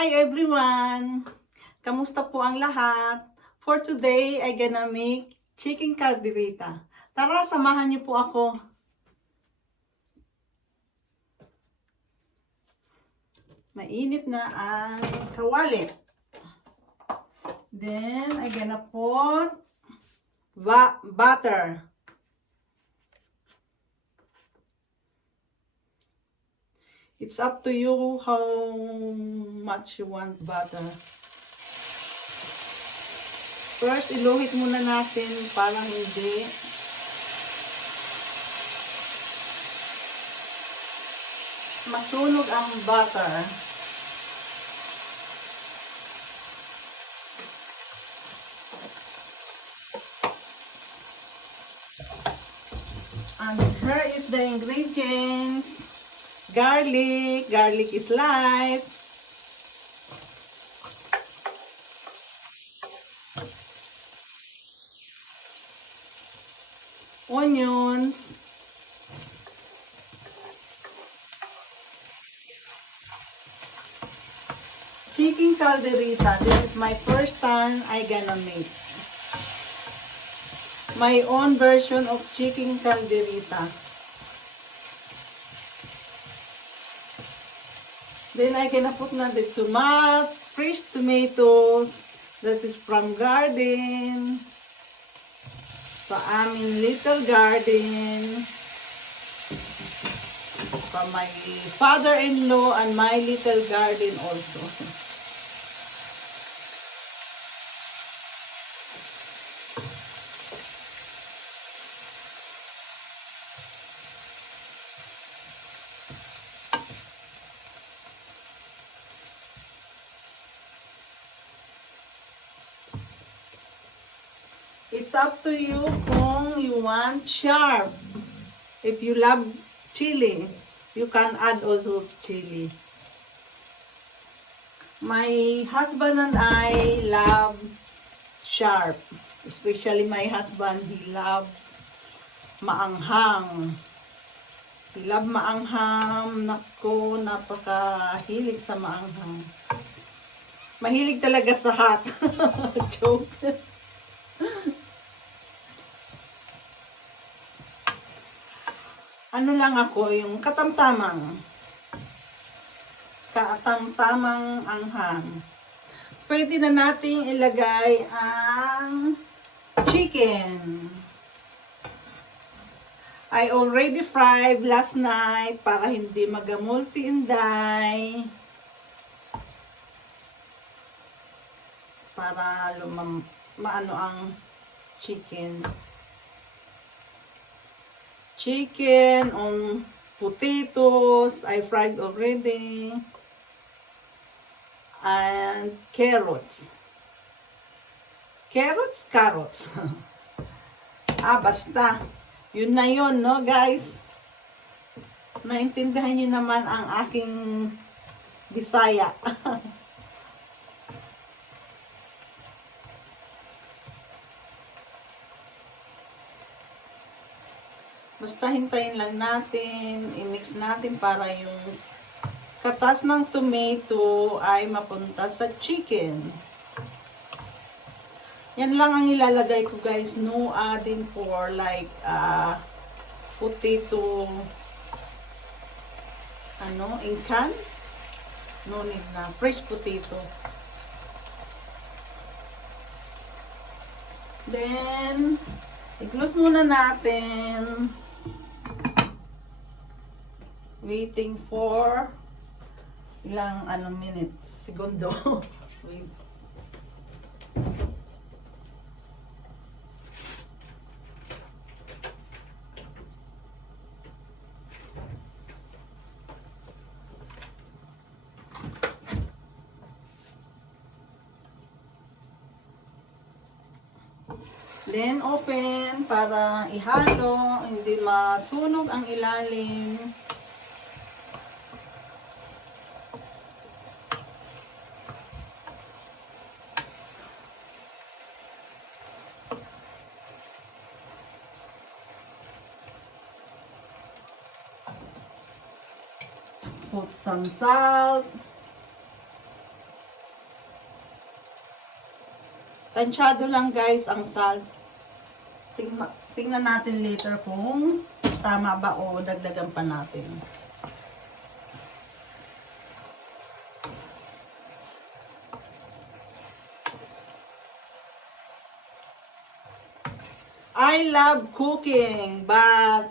Hi everyone! Kamusta po ang lahat? For today, I gonna make chicken caldereta. Tara, samahan niyo po ako. Mainit na ang kawali. Then, I gonna put butter. It's up to you how much you want butter. First, iluhit muna natin para hindi masunog ang butter. And here is the ingredients. Garlic. Garlic is life. Onions. Chicken caldereta. This is my first time I gonna make my own version of chicken caldereta. Then I gonna put na the tomato, fresh tomatoes. This is from garden. Sa aming little garden. From my father-in-law and my little garden also. It's up to you kung you want sharp. If you love chili, you can add also chili. My husband and I love sharp. Especially my husband, he love maanghang. He love maanghang. Nako, napakahilig sa maanghang. Mahilig talaga sa hot. Joke. Ano lang ako, yung katamtamang anghang. Pwede na nating ilagay ang chicken. I already fried last night para hindi magamol si Inday. Para maano ang chicken. Chicken on potatoes, I fried already. And carrots. Carrots. Basta. Yun na yun, no, guys? Naintindihan nyo naman ang aking Bisaya. Basta hintayin lang natin, i-mix natin para yung katas ng tomato ay mapunta sa chicken. Yan lang ang ilalagay ko, guys. No adding for like potato in can. No need na. Fresh potato. Then, i-close muna natin. Waiting for ilang minutes, segundo. Wait. Then open para ihalo, hindi masunog ang ilalim. Put some salt. Tansyado lang guys ang salt. Tingnan natin later kung tama ba o dagdagan pa natin. I love cooking, but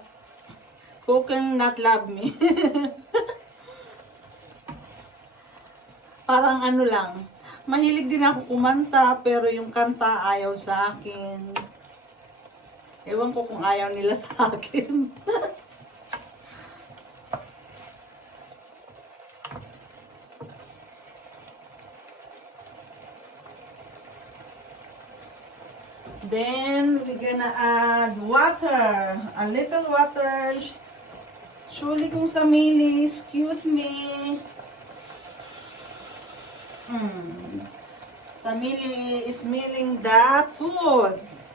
cooking not love me. Parang ano lang, mahilig din ako kumanta, pero yung kanta ayaw sa akin. Ewan ko kung ayaw nila sa akin. Then, we're gonna add water. A little water. Surely kung sa mili, excuse me. Samili is milling the foods.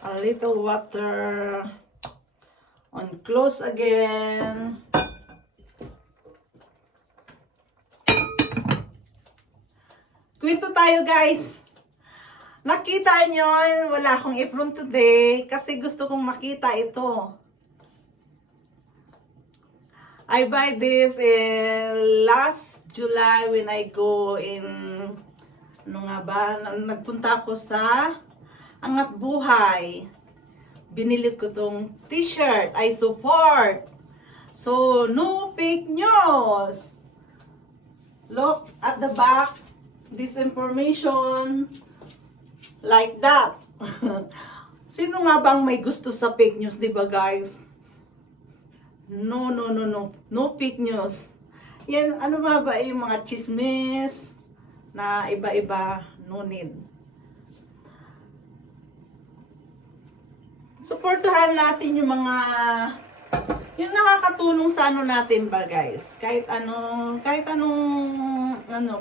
A little water. On close again. Kwento tayo guys. Nakita nyo, wala akong apron today kasi gusto kong makita ito. I buy this in last July when I go in, ano nga ba, nagpunta ako sa Angat Buhay. Binili ko tong t-shirt, I support. So, no fake news. Look at the back, this information. Like that. Sino nga bang may gusto sa fake news, di ba guys? No. No fake news. Yan, ano ba yung mga chismis na iba-iba, no need. Supportahan natin yung mga, yung nakakatulong sa ano natin ba guys? Kahit anong,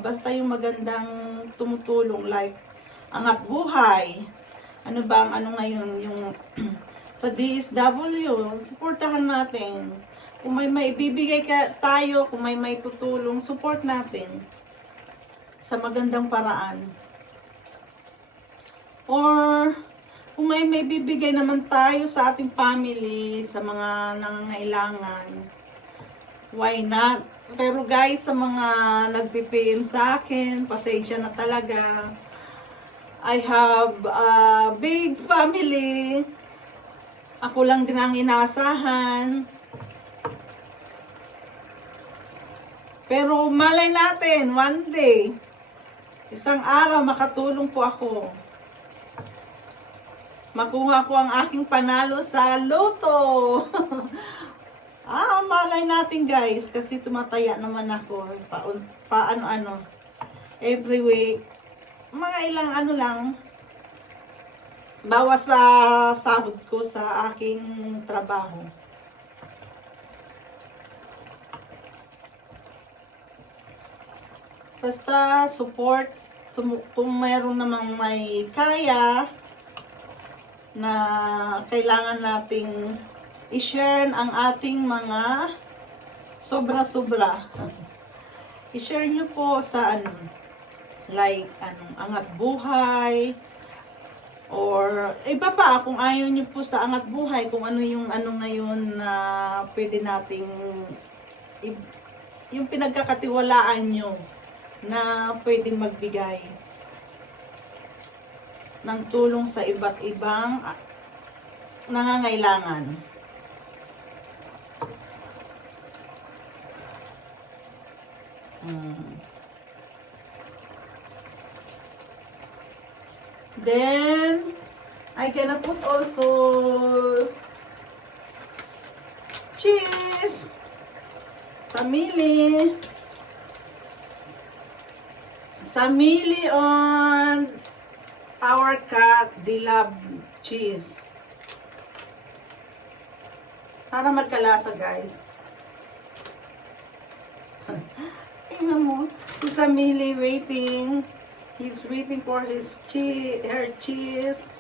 basta yung magandang tumutulong like, Angat Buhay. Ano bang, ano ngayon, yung sa DSW, supportahan natin. Kung may maibibigay tayo, kung may tutulong, support natin sa magandang paraan. Or, kung may bibigay naman tayo sa ating family, sa mga nangangailangan, why not? Pero guys, sa mga nag-PM sa akin, pasensya na talaga. I have a big family. Ako lang din ang inaasahan. Pero malay natin, one day, isang araw makatulong po ako. Makuha ko ang aking panalo sa loto. Malay natin guys, kasi tumataya naman ako. Paano-ano. Every week. Mga ilang ano lang, bawas sa sahod ko sa aking trabaho. Basta support, kung mayroon namang may kaya na kailangan nating i-share ang ating mga sobra-sobra. I-share nyo po sa ano, like, Angat Buhay, or iba pa, kung ayaw nyo po sa Angat Buhay, kung ano yung ngayon na pwede nating, yung pinagkakatiwalaan nyo na pwedeng magbigay ng tulong sa iba't ibang nangangailangan. Then, I gonna put also cheese, samili on our cat, they love cheese. Para magkalasa, guys. Tingnan mo, si Samili waiting. He's waiting for his her cheese.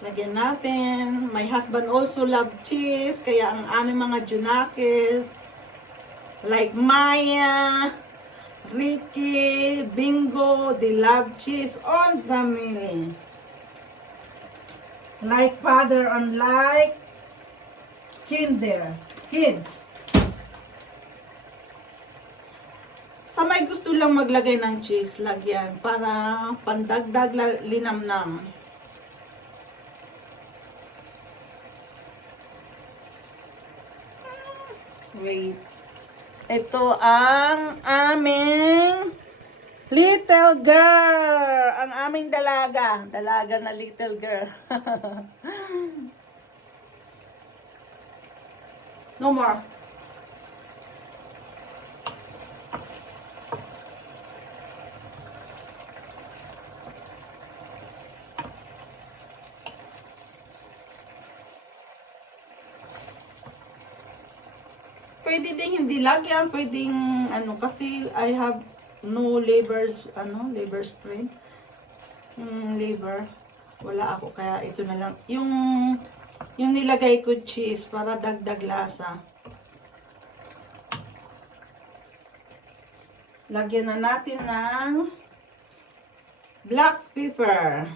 Lagyan natin. My husband also love cheese. Kaya ang aming mga junakis, like Maya, Ricky, Bingo, they love cheese on family. Like father on like kids. Sa may gusto lang maglagay ng cheese, lagyan para pandagdag linamnam. Wait. Ito ang aming little girl. Ang aming dalaga. Dalaga na little girl. No more. Pwede din hindi lagyan, pwedeng ano kasi I have no labor spring. Labor. Wala ako kaya ito na lang. Yung nilagay ko cheese para dagdag lasa. Lagyan na natin ng black pepper.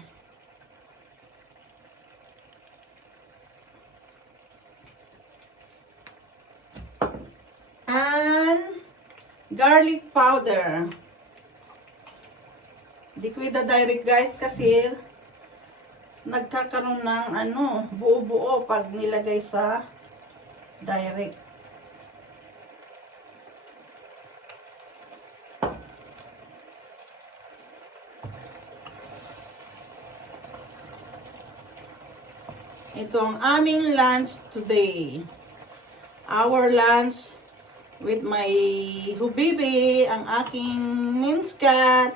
And garlic powder. Di ko ida-direct guys kasi nagkakaroon ng buo-buo pag nilagay sa direct. Ito ang aming lunch today. Our lunch with my hubibi, ang aking minskat.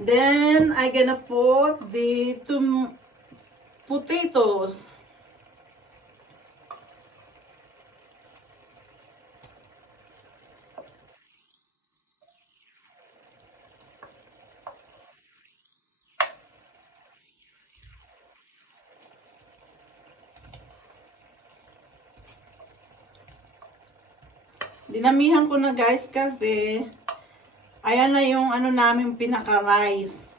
Then, I gonna put the two potatoes. Dinamihan ko na guys kasi ayan na yung namin pinaka-rice.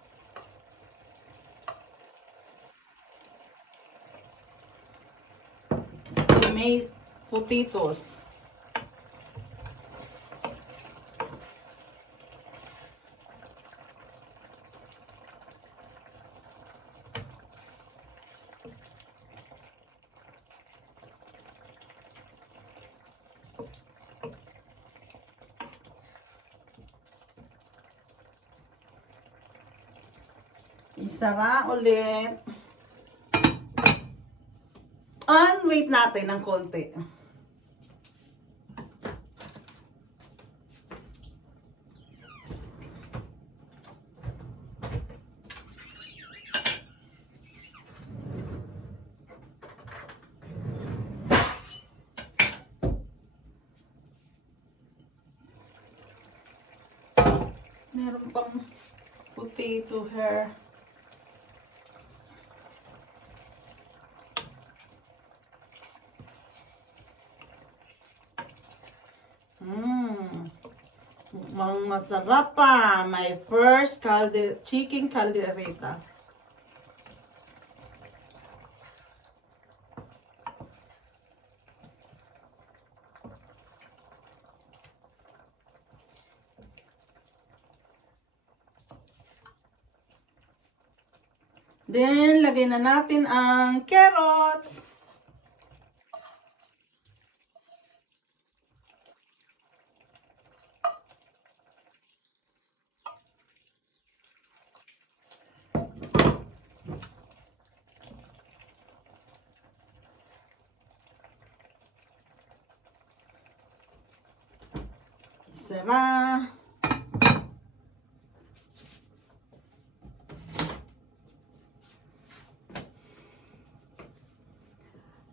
May potatoes. Isara ulit. And wait natin ng konti. Meron pang potato here. Masarap pa. My first chicken caldereta. Then, lagay na natin ang carrots. Sara.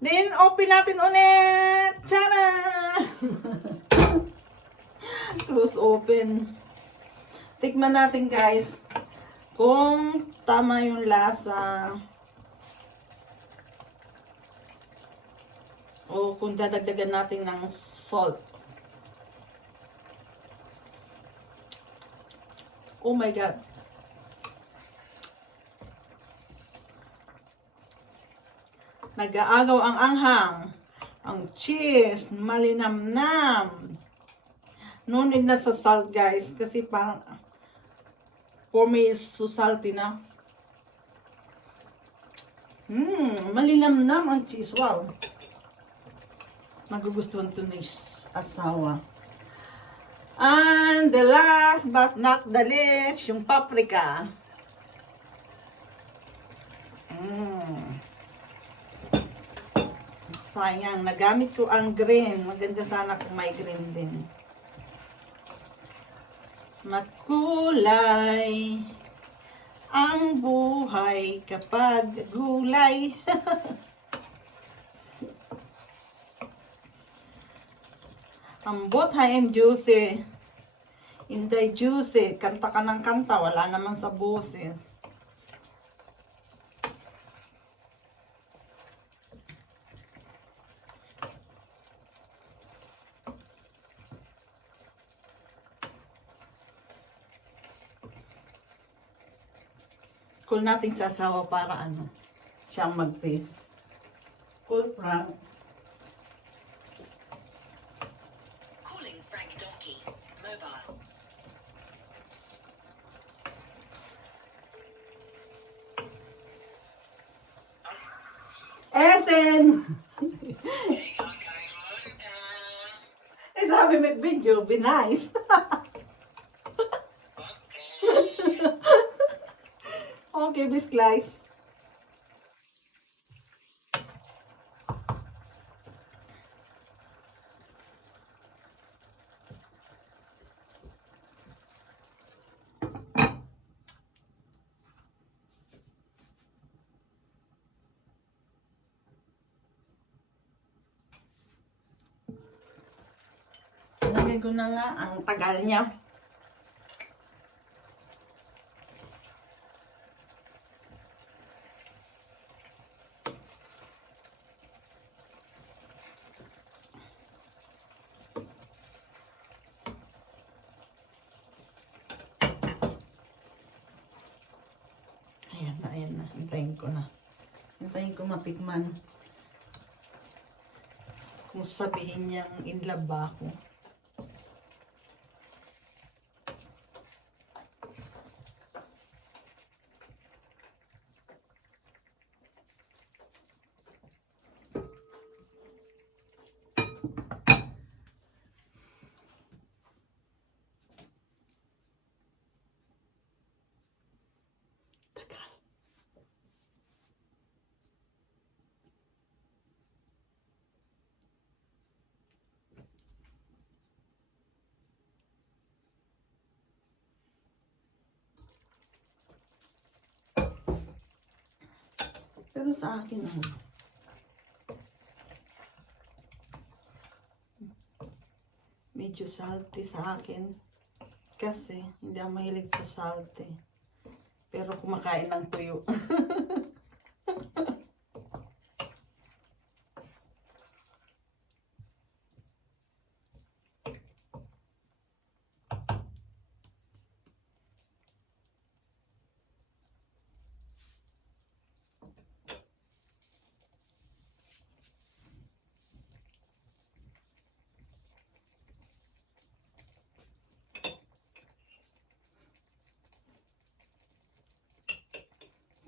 Then, open natin ulit. Tara! Close open. Tikman natin guys kung tama yung lasa. O kung dadagdagan natin ng salt. Oh my God. Nag-aagaw ang anghang. Ang cheese, malinamnam. No need na sa salt, guys. Kasi parang, for me, is so salty na. Malinamnam ang cheese. Wow. Magugustuhan to ni asawa. And the last but not the least, yung paprika. Sayang, nagamit ko ang green. Maganda sana kung may green din. Makulay ang buhay kapag gulay. Ang bothaim Jocie. Inday Jocie. Kanta ka ng kanta. Wala naman sa boses. Call natin sa asawa para ano, siyang mag-taste. Call Frank. Calling Frank Donkey. Mobile. Esen! Eh, sabi may video, be nice. Okay, bisklays. Lagay ko na nga ang tagal niya. Ayan na. Hintayin ko na. Hintayin ko matikman. Kung sabihin niyang in love ba ako. Pero sa akin, medyo salty sa akin. Kasi, hindi ako mahilig sa salty. Pero kumakain ng tuyo.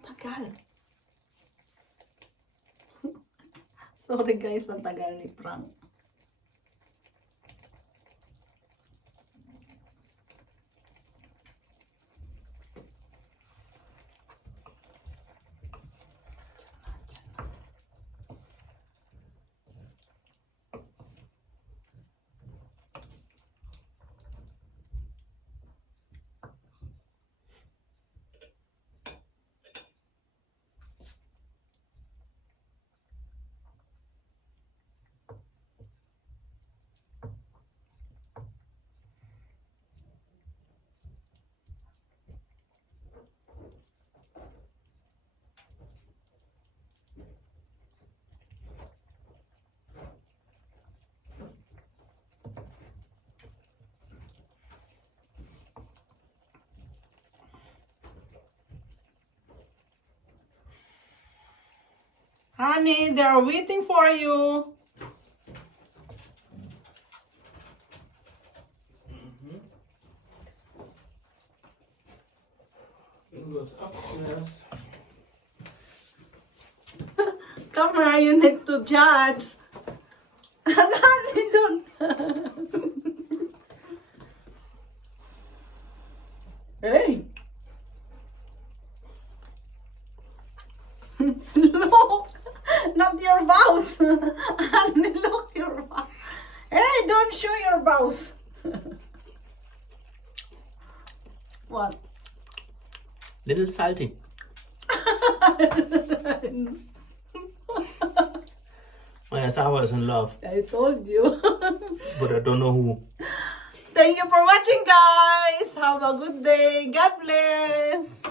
Tagal. Sorry guys, ang tagal ni Frank. Honey, they are waiting for you. It goes upstairs. Come here, you need to judge. Honey, don't. Hey. Look, not your bows. Honey, look your bows. Hey, don't show your bows. What? Little salty. My sour is in love, I told you. but I don't know who. Thank you for watching, guys. Have a good day. God bless.